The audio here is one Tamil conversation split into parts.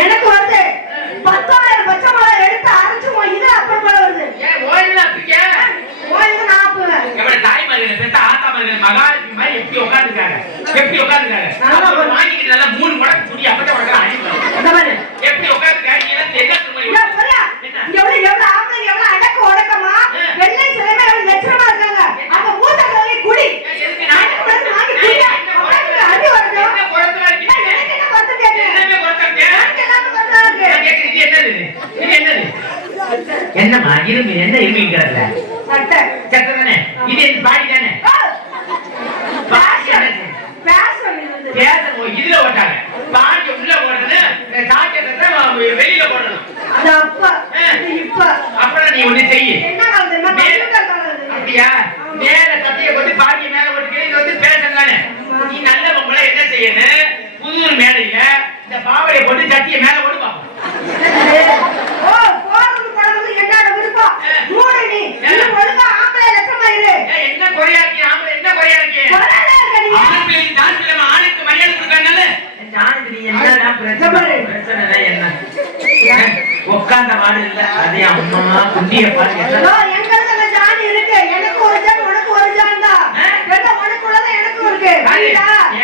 எனக்கு வந்து 10,000 பச்சை மிளகாய் எடுத்து அரைச்சு இது அப்புறம் போல வருது. ஏன் ஓயில பிடிக்க? ஓயில நான் ஆப்புவேன். எவ்வளவு தாய்மார்கள் பெத்த ஆத்தாமார்கள் மகாலட்சுமி மாதிரி எப்படி உட்கார்ந்துருக்காங்க? எப்படி உட்கார்ந்துருக்காங்க? அவங்க வாங்கிட்டு நல்லா 3 மடக்கு துணி அப்பட்ட உடனே அடிப்பாங்க. அந்த மாதிரி எப்படி உட்கார்ந்துருக்காங்க? நீங்க என்ன சொல்றீங்க? எவ்வளவு ஆம்பளைங்க எவ்வளவு அடக்க ஒடக்கமா வெள்ளை சிலைமே எவ்வளவு லட்சணமா இருக்காங்க. அந்த மூத்தவங்க குடி எதுக்கு நான் கூட வாங்கி குடியா? அவங்களுக்கு அடி வருது. என்ன குறத்துல இருக்கு? எனக்கு என்ன குறத்து கேக்குற? என்னமே குறத்து எனக்கு என்ன குறத்து இருக்கு? நான் கேக்குறேன் இது என்னது? இது என்னது? என்னமா இரும்பு என்ன இரும்புங்கறல? சட்டை சட்டை தானே. இது என்ன பாடி தானே? பாடி பேஷன் இது. பேஷன் இதுல ஓட்டாங்க. பாடி உள்ள ஓடுறது சாக்கெட்ட வெளியில போடணும். அது அப்பா இது இப்ப அப்புறம் நீ ஒண்ணு செய். என்ன கலந்துமா கம்ப்யூட்டர் கலந்து. அப்படியே மேல கட்டிய போட்டு பாடி மேல போட்டு இது வந்து பேஷன் தானே. நீ நல்ல பொம்பளை என்ன செய்யணும்? புதுர் மேடையில இந்த பாவடைய போட்டு சட்டியை மேல போடு பாப்போம். ஓ போறது போறது என்னோட விருப்பம். மூடு நீ இது ஒழுங்கா ஆம்பளை லட்சமா இரு. என்ன குறையா இருக்கு? ஆம்பளை என்ன குறையா இருக்கு? குறையா இருக்க நீ. ஆம்பளை தான்ல ஆணுக்கு மரியாதை கொடுக்கறனால ஜானுக்கு நீ என்னடா பிரச்சனை என்ன? உட்கார்ந்த வாடு இல்ல. அதே அம்மா குண்டிய பாருங்க. எங்களுக்கு ஜான் இருக்கு. எனக்கு ஒரு ஜான் உனக்கு ஒரு ஜான் தான். என்ன உனக்குள்ளது எனக்கு இருக்கு.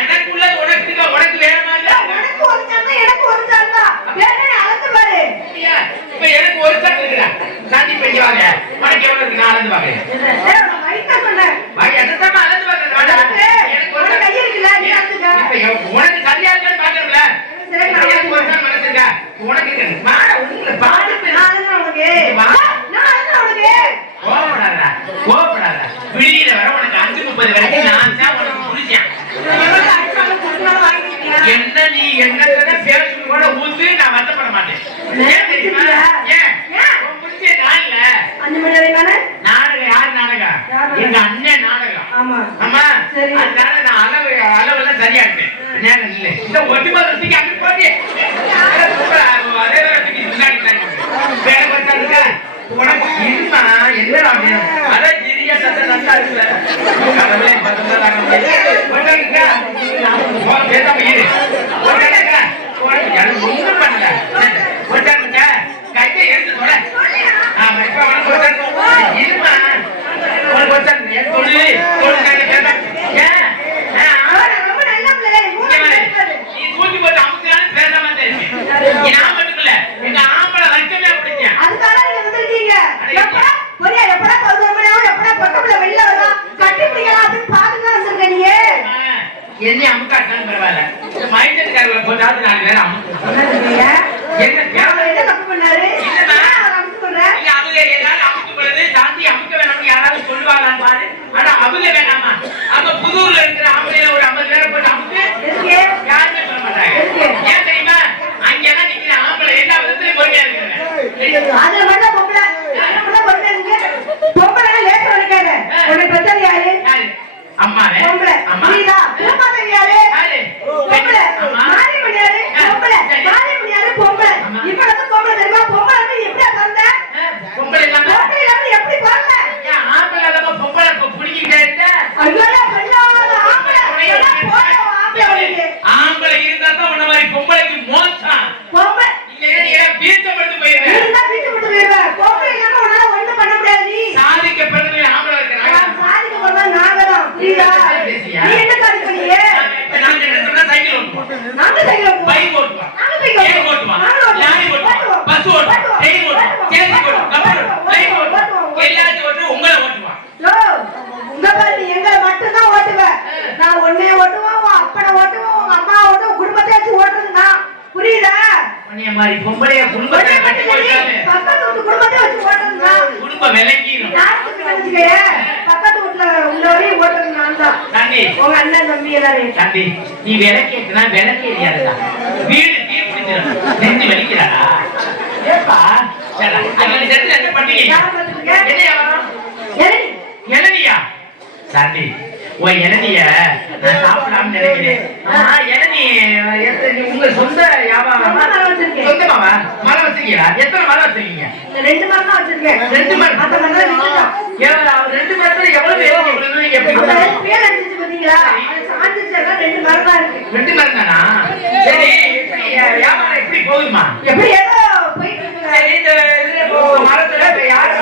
எனக்குள்ள உனக்கு உனக்கு வேற மாதிரி இல்ல. உனக்கு ஒரு ஜான் தான் எனக்கு ஒரு ஜான் தான். வேற அளந்து பாரு. இப்ப எனக்கு ஒரு ஜான் இருக்குடா. சாந்தி பெரிய வாங்க. உனக்கு எவ்வளவு இருக்கு? நான் அளந்து பாக்கறேன். நான் வைக்க சொன்னேன். வாய் என்னதமா அளந்து பாக்கறேன். எனக்கு ஒரு கை இருக்குல நீ அளந்துக்க. இப்ப உனக்கு சரியா இருக்கான்னு பாக்கறல. சரி நான் ஒரு ஜான் மனசுங்க. உனக்கு மாட உள்ள பாடு நான் உனக்கு நான் உனக்கு கோபப்படாத விடியில வர உனக்கு 5:30 வரைக்கும் நான் தான் உனக்கு புடிச்சேன். என்ன நீ என்னத்தன பேசுறது கூட ஊத்து நான் வருத்தப்பட மாட்டேன். ஏன் தெரியுமா? ஏன் உன் புடிச்ச நாள்ல 5 மணி வரைக்கும் நாடகம். யார் நாடகம்? எங்க அண்ணன் நாடகம். ஆமா ஆமா சரி. அதனால நான் அளவெல்லாம் சரியா இருப்பேன். நேரம் இல்ல இந்த ஒட்டுமா ரசிக்க அங்க போறீ அதே முன்னாடி வேற பச்சாங்க உனக்கு இருமா என்னடா அத ஜிரியா சத்த நல்லா இருக்குல கடவுளே பத்தல போட்டாங்க போன் பேசாம இரு போட்டாங்க எனக்கு ஒண்ணும் பண்ணல போட்டாங்க கையை எடுத்து போட ஆமா இப்ப உனக்கு போட்டாங்க இருமா உனக்கு போட்டாங்க என் தொழில் தொழில் கேட்டா ஏன் நீ தூக்கி போட்டு அமுத்தினாலும் பேசாம தெரியும். நான் மட்டும் இல்ல எங்க ஆம்பளை வர்க்கமே அப்படிங்க. அதுக்காக நீங்க வந்திருக்கீங்க. எப்படா பொரியா எப்படா 11 மணி ஆகும் எப்படா பொட்டப்புல வெளில வரா என்ன அமுக்காட்டாலும் பரவாயில்ல. இந்த மைண்டன்காரங்களை போட்டாவது 4 பேர் என்ன தப்பு பண்ணாரு? அவங்க எல்லாரும் அமுக்கு போறது தாண்டி அமுக்க வேணாம்னு யாராவது சொல்லுவாங்களான்னு பாரு. ஆனா அவங்க வேணாமா? அவங்க புதூர்ல இருக்கிற ஆம்பளையில ஒரு 50 பேரை போட்டு அமுக்கு யாருமே சொல்ல மாட்டாங்க. ஏன் தெரியுமா? அங்கெல்லாம் நிக்கிற ஆம்பளை எல்லா விதத்திலையும் பொறுமையா இருக்கிறவன். அதுல மட்டும் பொம்பளை பொம்பளை லேசா நினைக்காத. உன்னை பெற்றது யாரு? அம்மாவே. பொம்பளை. புரியுதா? பூமாதேவி யாரு? பொம்பளை. மாரியம்மன் யாரு? பொம்பளை. மாரியம்மன் யாரு? பொம்பளை. இப்ப வந்து பொம்பளை தெரியுமா? பொம்பளை வந்து எப்படி பிறந்த? பொம்பளை இல்லாம எப்படி பிறந்த? ஏன் ஆம்பளை இல்லாம பொம்பளை பிடிக்கிட்டே இருந்த? ஐயோ பண்ணாத ஆம்பளை. ஆம்பளை இருந்தா தான் உன்ன மாதிரி பொம்பளைக்கு மோசம். பொம்பளை இல்லைன்னா நீ எல்லாம் பீச்சப்பட்டு போயிருவ. நீ தான் பீச்சப்பட்டு போயிருவ. பொம்பளை இல்லாம உன்னால ஒண்ணும் பண்ண முடியாது. நீ சாதிக்கப்படுறது ஆம்பளை இருக்கிறாங்க. சாதிக்கப்படுறது நாங்க தான். புரியுதா? நீ என்ன சாதிக்கிறீங்க? நாங்க என்ன சொன்னா சைக்கிள் ஓட்டுவோம். நாங்க சைக்கிள் ஓட்டுவோம். பைக் ஓட்டுவோம். நாங்க பைக் ஓட்டுவோம். ஓட்டுவோம். லாரி ஓட்டுவோம். பஸ் ஓட்டுவோம். ட்ரெயின் ஓட்டுவோம். சேசி ஓட்டுவோம். கப்பல் ஓட்டுவோம். லைட் ஓட்டுவோம். எல்லாத்தையும் ஓட்டு உங்களை ஓட்டுவோம். லோ உங்க பாரு எங்க மட்டும் தான் ஓட்டுவேன். நான் ஒண்ணே ஓட்டுவேன், உன் அப்பனை ஓட்டுவேன், உங்க அம்மா ஓட்டுவேன், குடும்பத்தை வச்சு ஓட்டுறது நான். புரியுதா? உன்னைய மாதிரி பொம்பளைய குடும்பத்தை கட்டி போட்டாலே பக்கத்து வீட்டு குடும்பத்தை வச்சு ஓட்டுறது நான். குடும்ப விலைக்கிடும். யாருக்கு நினைச்சுக்கே? பக்கத்து வீட்டுல உள்ளவரையும் ஓட்டுறது நான் தான். தம்பி உங்க அண்ணன் தம்பி எல்லாரையும். தம்பி நீ விலைக்கேத்துனா விலைக்கேறியாருடா. வீடு தீ பிடிச்சிடும். நெஞ்சு வலிக்கிறாடா. ஏப்பா சரி அங்க செத்து என்ன பண்ணீங்க? யாரை பார்த்துருக்க? என்னையா வரும்? இளநீ. இளநியா? தம்பி உன் இளநிய நான் சாப்பிடலாம்னு நினைக்கிறேன். இளநீ உங்க சொந்த வியாபாரம்? சொந்தமாவா? மரம் வச்சிருக்கீங்களா? எத்தனை மரம் வச்சிருக்கீங்க? 2 மரம் தான் வச்சிருக்கேன். 2 மரம்? அந்த மரம் விட்டுட்டான். 2 மரத்துல எவ்வளவு எப்படி பேர் அடிச்சு பாத்தீங்களா? அது சாஞ்சிருச்சா? 2 மரம் தான் இருக்கு. 2 மரம் தானா? சரி வியாபாரம் எப்படி போகுதுமா? எப்படி ஏதோ போயிட்டு இருக்கு. சரி இந்த மரத்துல யாரு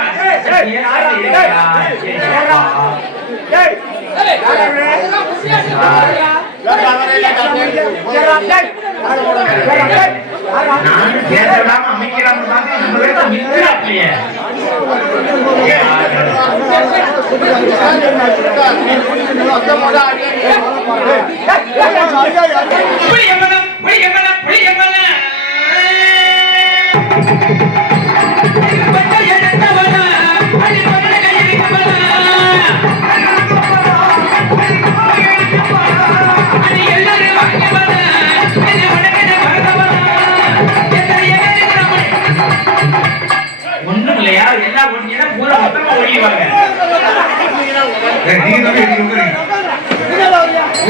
நானும் பேசலாம் அமைக்கிறான்னு பார்த்தா நம்ம வீட்டுல மிக்கிறாப்லையே. புளியம்பலம் புளியம்பலம் புளியம்பலம் ஒண்ணும் இல்லையா? எல்லா ஒண்ணு பூரா மொத்தமா ஒழிவாங்க.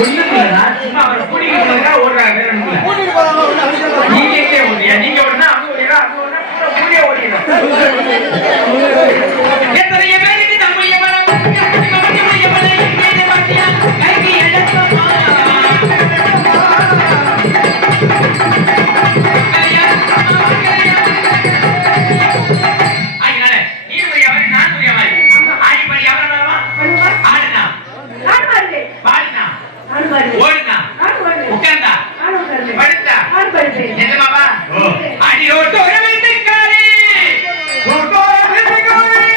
ஒண்ணும் இல்லையா? சும்மா அவரை கூட்டிட்டு ஓடுறாங்க. நீங்க எங்கே ஓடுறியா? நீங்க ஓடுனா அவங்க ஓடிடா, அவங்க ஓடுனா ஊரே ஓடிடும். எத்தனைய பேருக்கு நம்முடைய மரம் நம்முடைய மரம் எங்கே பார்த்தியா? கைக்கு எடுத்தோமா? அதனால நீ உரியவர் நான் உரியவர். ஆடிப்படி அவரை வரவா? ஆடுனா பாடினா ஓடுனா உட்கார்ந்தா படுத்தா என்னமாவா? அடி ரோட்டோர வீட்டுக்காரி ரோட்டோர வீட்டுக்காரி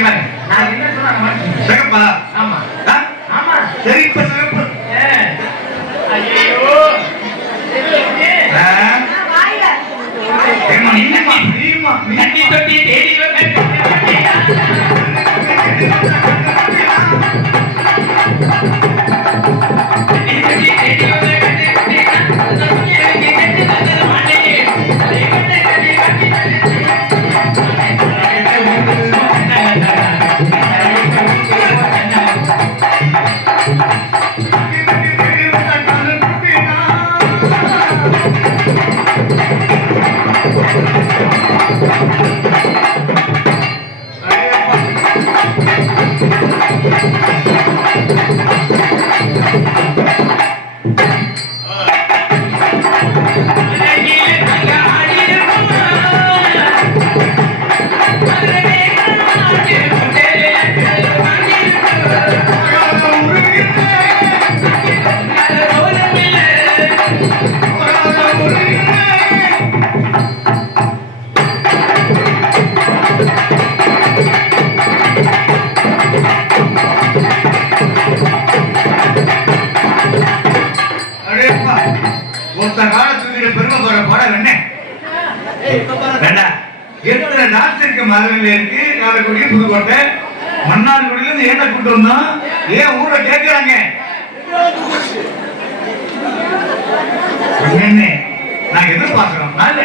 நான் என்ன சொன்னா சிகப்பா? ஆமா ஆ? ஆமா சரி இப்ப சிகப்பு. ஐயோ ஆ? வாயில ஏம்மா, நீமா தண்ணி தொட்டி தேடி அடேப்பா, ஒருத்த காலத்துக்கு பெருமை போற படம் என்ன வேண்டாம். எத்தனை டான்ஸ் இருக்கு? மதுரையில இருக்கு, காரைக்குடி, புதுக்கோட்டை, மன்னார்குடியில இருந்து ஏன்டா கூட்டு வந்தோம்? ஏன் ஊர்ல கேட்கிறாங்க என்னன்னு நாங்க எதிர்பார்க்கிறோம். நல்ல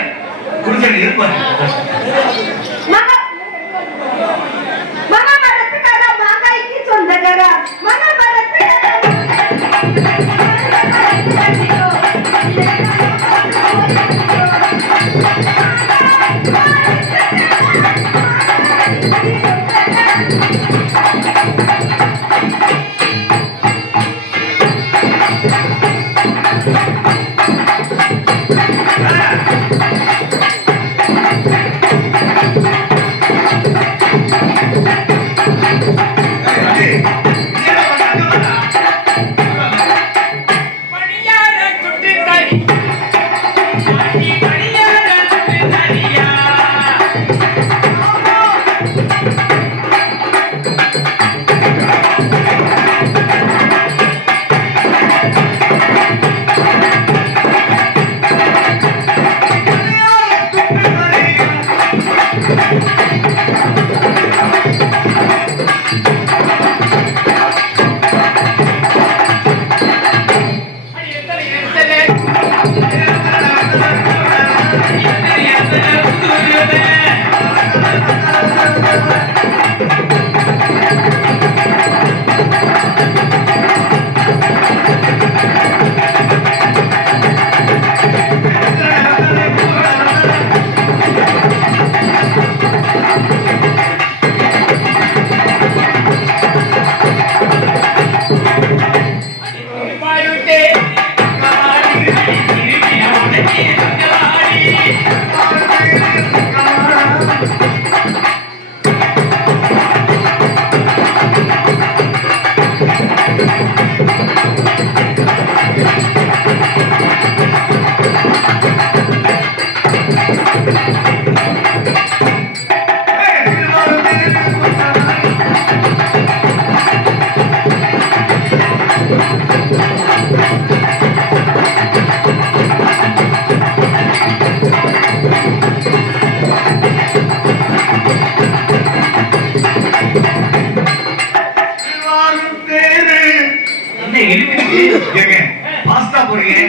குடிச்சல் எதிர்பார்க்கிறோம். மனமரத்துக்கார மாங்காய்க்கு சொந்தக்கார பாஸ்தா போறீங்க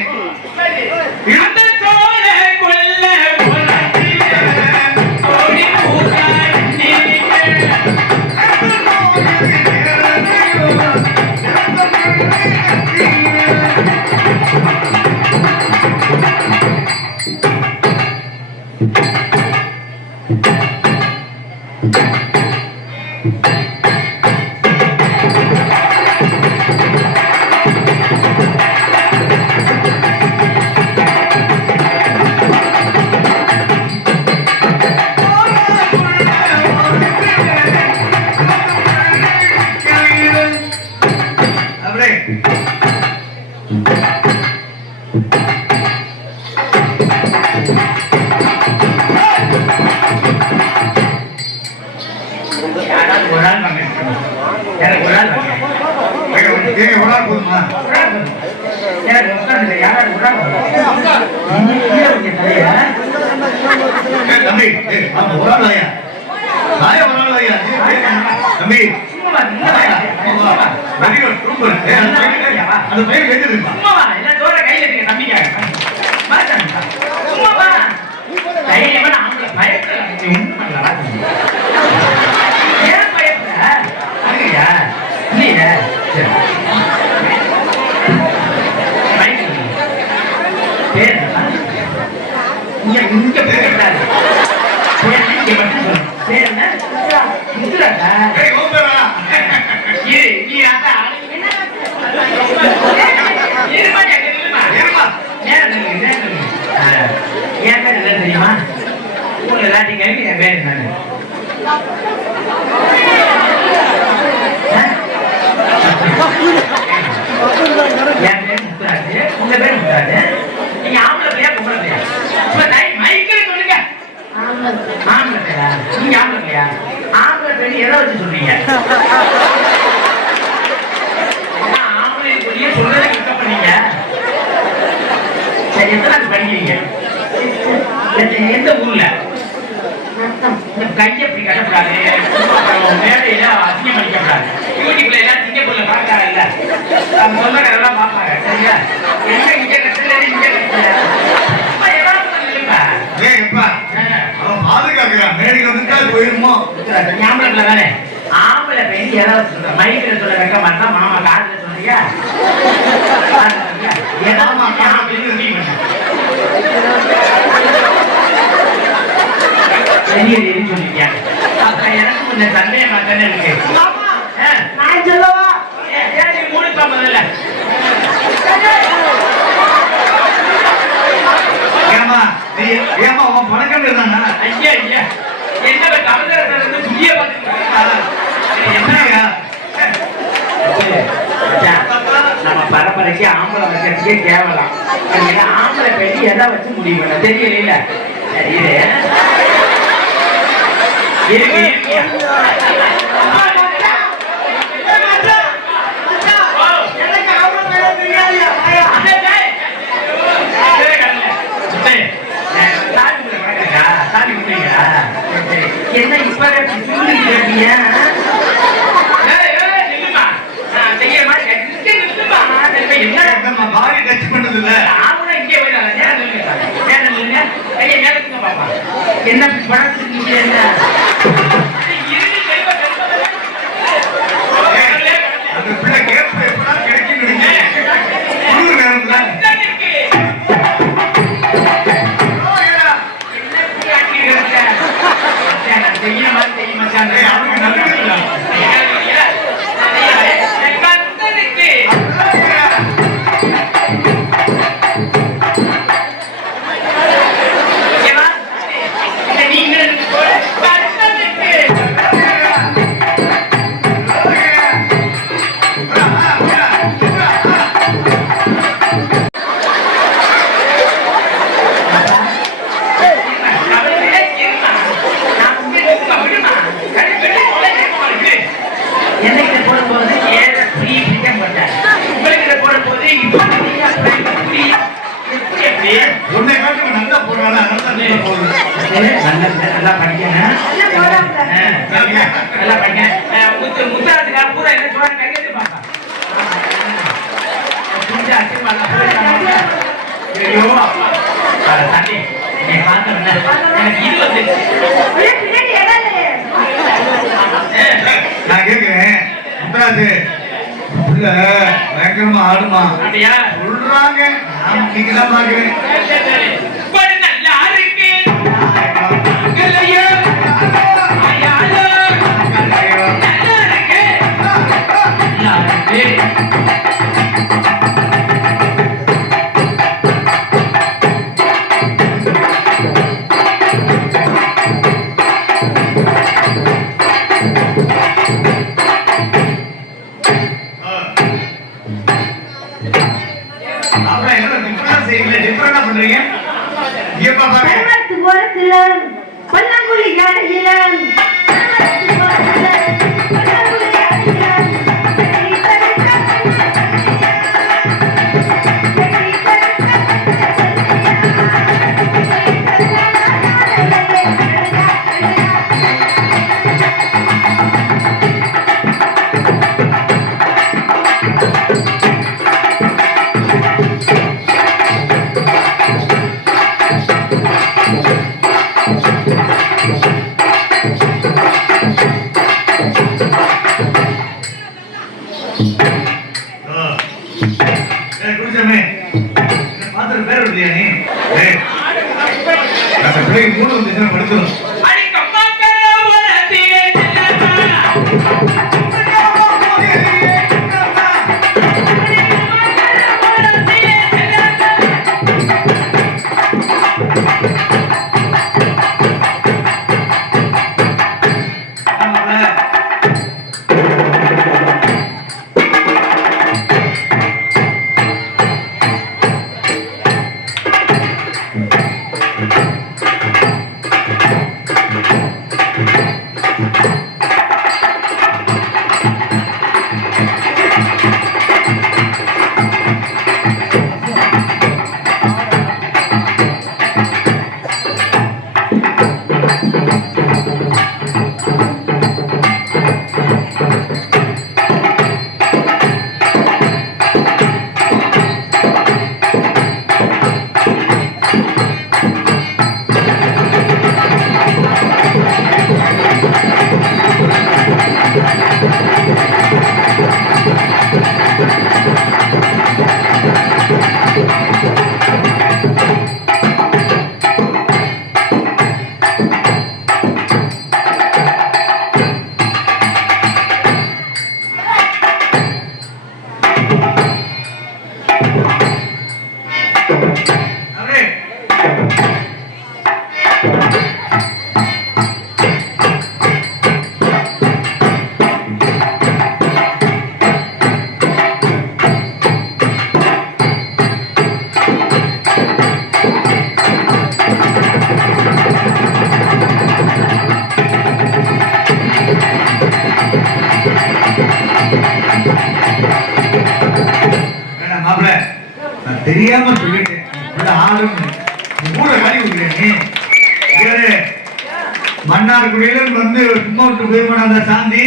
ஏங்க ஒரு ஆள் போதுமா? எனக்கு உட்கார்ந்து யாராவது தம்பி ஒரு ஆள் ஐயா ஒரு ஆள் ஐயா தம்பி வெரி குட் சூப்பர். அந்த பையன் கேட்டுருப்பா. சும்மாவா எல்லாம் தோற கையில இருக்க தம்பிக்காக சும்மாவா தைரியமா அவங்கள பயப்படல ஒண்ணும் பண்ணல. ஏன் பயப்பட அங்கயா இல்லையா பேர் இங்க இங்க பேர் இங்க மட்டும் சொல்லு. பேர் என்ன? முத்துராஜா. ஏய் ஓம்பேரா. நீ அத இருமா ஏமா ஏன் பேர் என்ன தெரியுமா? ஊர்ல எல்லாத்தையும் கேள்வி என் பேர் என்னன்னு என் பேர் முத்துராஜு. உங்க பேர் முத்துராஜு. நீங்க ஆம்பளை பிள்ளையா பொம்பளை பிள்ளையா? மைக்கில் சொல்லுங்க. ஆம்பளை பிள்ளையா? நீங்க ஆம்பளை பிள்ளையா? ஆம்பளை பிள்ளை எதை வச்சு சொல்றீங்க? ஆம்பளை பிள்ளைய சொல்றதை கிட்ட பண்ணீங்க. சரி எத்தனை படிக்கிறீங்க? எந்த ஊர்ல? கையை அப்படி கட்டக்கூடாது. மேடையில அசிங்கம் பண்ணிக்கப்படாது. யூடியூப்ல எல்லாம் சிங்கப்பூர்ல பார்க்கறாங்கல்ல, அவங்க சொந்தக்காரெல்லாம் பார்ப்பாங்க. சரியா? என்ன இங்க கட்டல இங்க கட்டல அவன் பாதுகாக்கிறான். மேடைக்கு வந்துட்டா போயிருமோ. ஞாபகத்துல தானே ஆம்பளை பெண் ஏதாவது சொல்ற மைக்கில் சொல்ல வைக்க மாட்டா மாமா காதுல சொல்றியா? சொல்லிருக்கியா? அப்புறம் எனக்கு கொஞ்சம் சந்தேகமா தானே இருக்கு. நான் சொல்லவா? மூணுப்பா முதல்ல ஏமா நீ ஏமா அவன் பணக்கம் இருந்தானா? ஐயா ஐயா என்ன கவர்னர் இருந்து புதிய என்னையா நம்ம பரம்பரைக்கு ஆம்பளை வைக்கிறதுக்கே கேவலாம். ஆம்பளை பெண்ணி எதை வச்சு முடிவு பண்ண தெரியல. சரி இருக்கு என்ன இப்ப நம்ம பாடி டச் பண்ணது இல்ல. என்ன பணத்துக்கு என்ன அந்த பிள்ளை கேட்ப எப்படா கிடைக்கும் உன்னை காட்டு நல்லா போறானா நல்லா படிக்கணும். நல்லா படிக்க முத்தாதுக்காக பூரா என்ன சொல்றாங்க கையெழுத்து பாப்பா. ஐயோ தண்ணி என்னை பார்த்தோம்னா எனக்கு இது வந்துச்சு. நான் கேட்கிறேன் முத்தாது புள்ள பயங்கரமா ஆடுமா அப்படியா சொல்றாங்க. நான் நீங்கதான் பாக்குறேன். நல்லா இருக்கு பல்லாங்குழி மூணு வந்து படுத்துரும். தெரியாம சொல்லிட்டேன் ஆளும் ஊரை காலி கொடுக்குறேன். மன்னார்குடியில வந்து சும்மா விட்டு போய் அந்த சாந்தி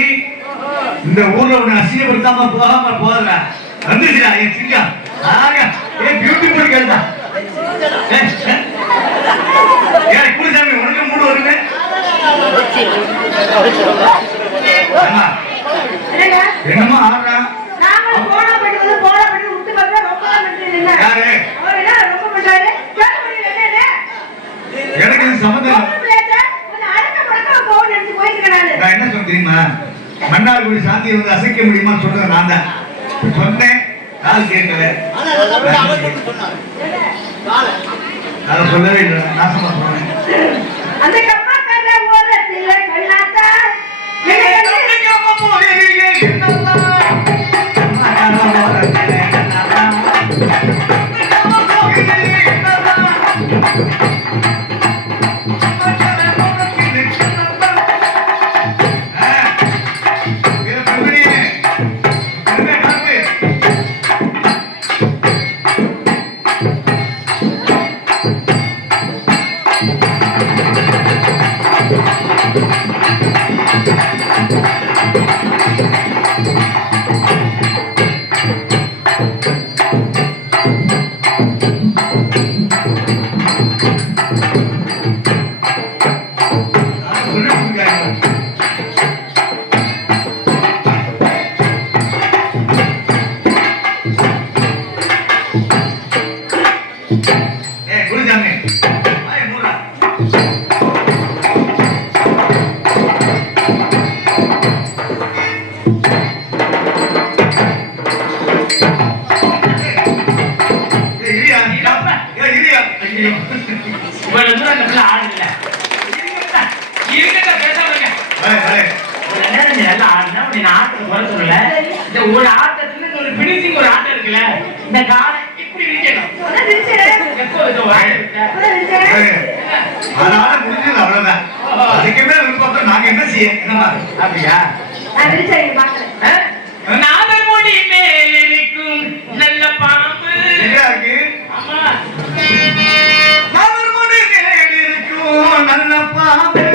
இந்த ஊர்ல ஒண்ணு அசிங்கப்படுத்தாம போகாம போதல வந்துச்சுடா என் சிங்கம். பியூட்டிஃபுல் கேள்தா குருசாமி உனக்கு மூடு வருது. என்னமா ஆடுறா எனக்கு சம்பந்தம் நான் என்ன சொல்ல தெரியுமா? மன்னார்குடி சாந்தியை வந்து அசைக்க முடியுமா சொல்றது நான் தான் சொன்னேன். கால் கேட்கல அதை சொல்லவே இல்லை. நாசமா போனேன். ஒரு ஆட்டத்துல ஒரு பிடிச்சிங் ஒரு ஆட்டம் இருக்குல்ல, இந்த காலை இப்படி விரிக்கணும். அதனால முடிஞ்சது அவ்வளவுதான். அதுக்குமே விருப்பம் நாங்க என்ன செய்ய அப்படியா? நாதமொழி மேலிருக்கும் நல்ல பாம்பு இருக்கு. நாதமொழி மேலிருக்கும் நல்ல பாம்பு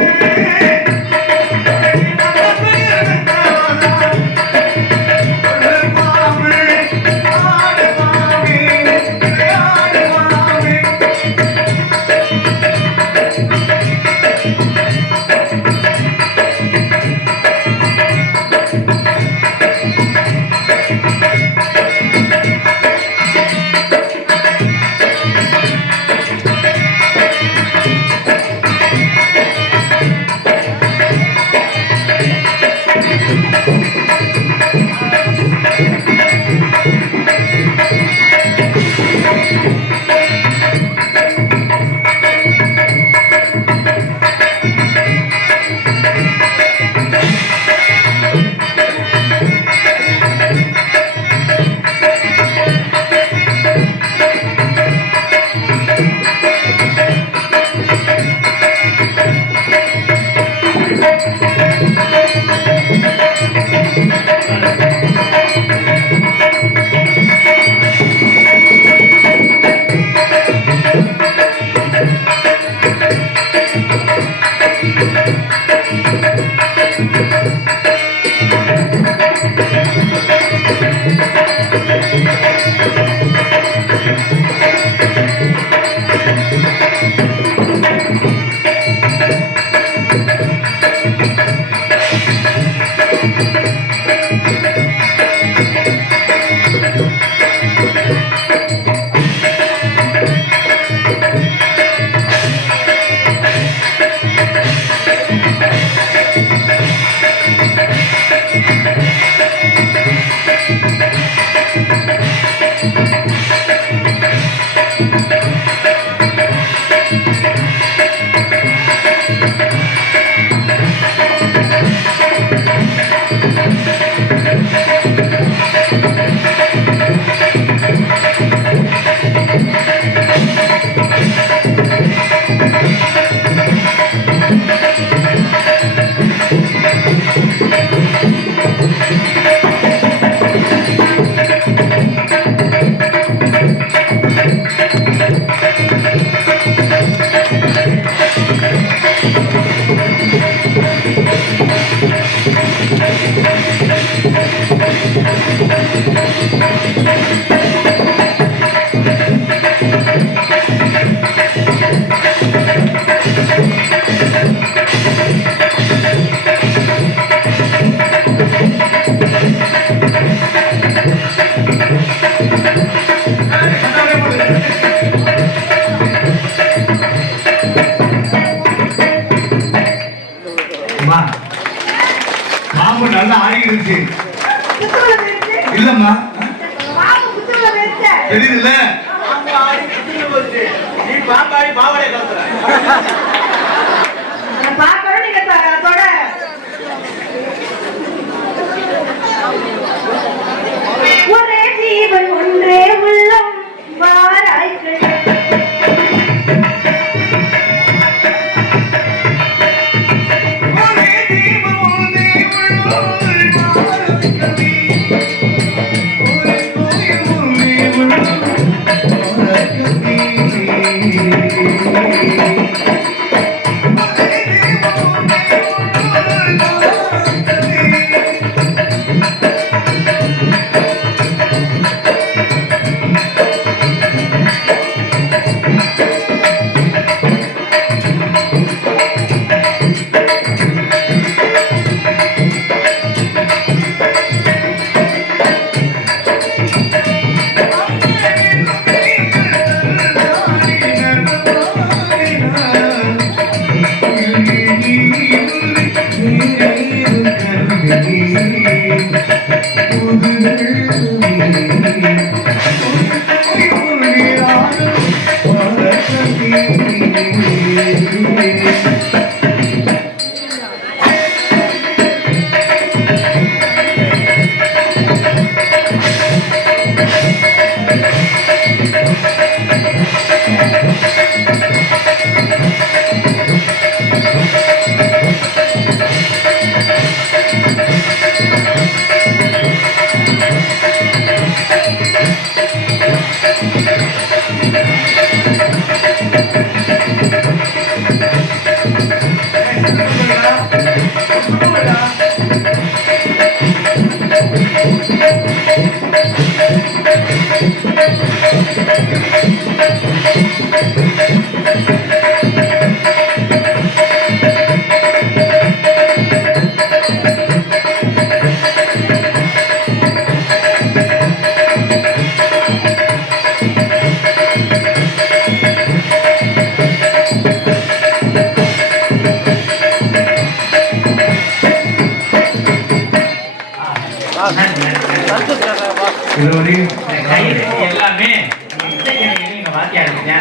வந்துருச்சு. இல்லம்மா தெரியுதுல்ல? நீ பாம்பாடி பாவடை கலந்துற பாக்கணும் நீங்க தொட. ஒரே ஜீவன் ஒன்றே உள்ளம் வாராய்கள். எல்லாமே வாத்தியா இருக்கீங்க.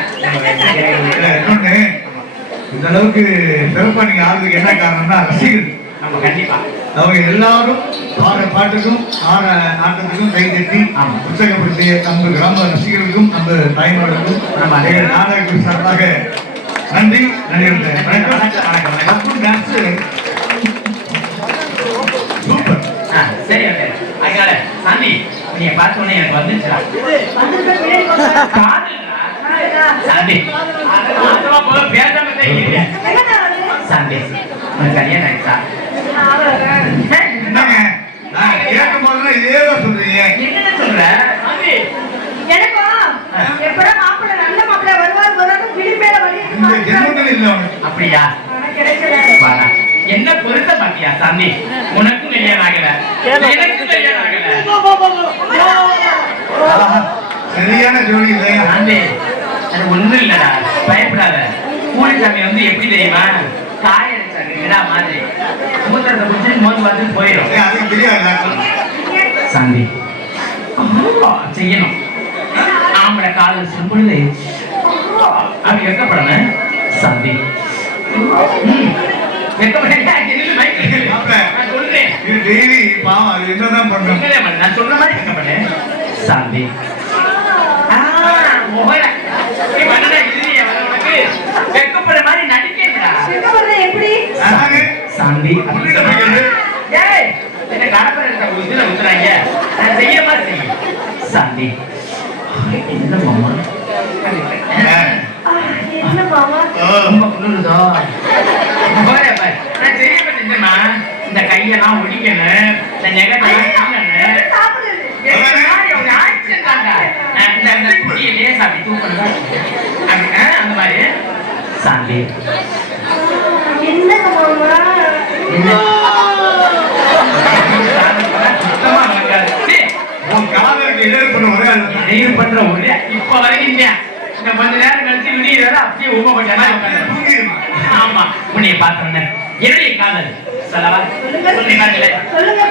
இந்த அளவுக்கு சிறப்பா நீங்க ஆடுறதுக்கு என்ன காரணம்னா ரசிகர்கள். நம்ம கண்டிப்பா அவங்க எல்லாரும் ஆடுற பாட்டுக்கும் ஆடுற ஆட்டத்துக்கும் கை தட்டி உற்சாகப்படுத்திய நம்ம கிராம ரசிகர்களுக்கும் நம்ம தாய்மார்களுக்கும் நம்ம அதே நாடகத்தின் சார்பாக நன்றி. சூப்பர். சரி அதனால சாந்தி நீங்க பார்த்த உடனே எனக்கு வந்துச்சுடா சாந்தி போல பேசாம சாந்தி உனக்கு கல்யாணம் ஆயிடுச்சா? என்னங்க நான் கேட்கும் போதுதான் இதேதான் சொல்றீங்க. என்ன சொல்ற? அப்படியா? என்ன பொருத்த பாத்தியா சாந்தி? உனக்கும் கல்யாணம் ஆகல, எனக்கும் கல்யாணம் ஆகல. சரியான ஜோடி இல்லையா சாந்தி? அது ஒண்ணும் இல்லடா, பயப்படாத. கூலிசாமி வந்து எப்படி தெரியுமா, காயடிச்சாங்க விடா மாதிரி மூத்தத்தை குடிச்சு மோந்து வந்து போயிடும். அதுக்கு தெரியாது சாந்தி செய்யணும். ஆம்பளை காதல் செம்பொழுது அப்படி வெக்கப்படணும் சாந்தி. நான் சொல்ற மாதிரி வெக்கப்படேன் சாந்தி. வெக்கப்பட மாதிரி நடிக்கிறா சாந்தி. இதுல ஊத்துறாங்க, நான் செய்ய மாதிரி செய்யும் சாந்தி. என்ன மாமா ரொம்ப குளிருதோ? நான் செய்ய மாட்டேன்மா. இந்த கையெல்லாம் ஒடிக்கணும், இந்த நெகட்டெல்லாம் லேசா அப்படி தூக்கணும் அந்த மாதிரி சாந்தி. பண்ற ஒரே இப்ப வரைக்கும் கொஞ்ச நேரம் கழிச்சு விடிய அப்படியே ஊம கொஞ்சம் ஆமா உன்னைய பார்த்தோன்னு என்னுடைய காதல் சொல்லவா? சொல்லுங்க.